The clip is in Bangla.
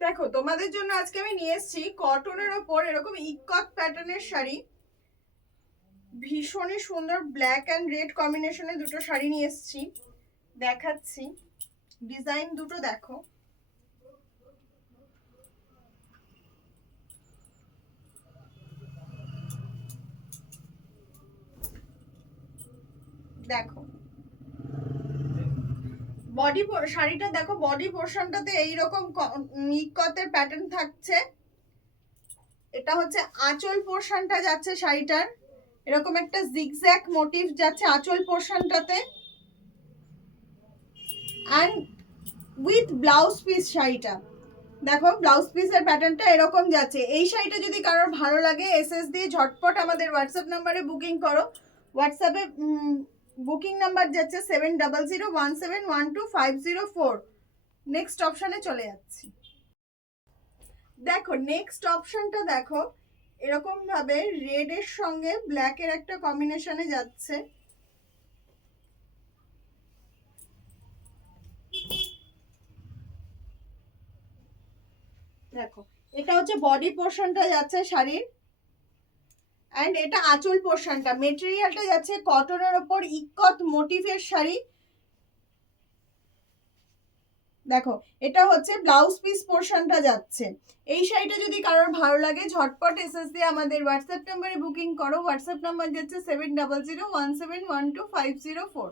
দেখো তোমাদের জন্য আজকে আমি নিয়ে এসেছি কটনের ওপর এরকম ইকত প্যাটার্নের শাড়ি। ভীষণই সুন্দর ব্ল্যাক অ্যান্ড রেড কম্বিনেশনে দুটো শাড়ি নিয়ে এসেছি, দেখাচ্ছি। ডিজাইন দুটো দেখো, দেখো বডি শাড়িটা দেখো, বডি পোর্শনটাতে এইরকম ইকতের প্যাটার্ন থাকছে। এটা হচ্ছে আঁচল পোর্শনটা যাচ্ছে শাড়িটার, এরকম একটা জিগজ্যাগ মোটিভ যাচ্ছে আঁচল পোর্শনটাতে, অ্যান্ড উইথ ব্লাউজ পিস শাড়িটা। দেখো ব্লাউজ পিসের প্যাটার্নটা এরকম যাচ্ছে। এই শাড়িটা যদি কারোর ভালো লাগে এসএস দিয়ে ঝটপট আমাদের হোয়াটসঅ্যাপ নাম্বারে বুকিং করো। হোয়াটসঅ্যাপে বুকিং নাম্বার যাচ্ছে 7001712504। নেক্সট অপশনে চলে যাচ্ছি। দেখো নেক্সট অপশনটা দেখো, এরকম ভাবে রেড এর সঙ্গে ব্ল্যাক এর একটা কম্বিনেশনে যাচ্ছে। দেখো এটা হচ্ছে বডি পোর্শনটা যাচ্ছে শাড়ির, অ্যান্ড এটা আঁচল পোর্শনটা। মেটেরিয়ালটা যাচ্ছে কটনের ওপর ইকত মোটিভের শাড়ি। দেখো এটা হচ্ছে ব্লাউজ পিস পোর্শনটা যাচ্ছে। এই শাড়িটা যদি কারোর ভালো লাগে ঝটপট এসএস দিয়ে আমাদের হোয়াটসঅ্যাপ নাম্বারে বুকিং করো। হোয়াটসঅ্যাপ নাম্বার যাচ্ছে 7001712504।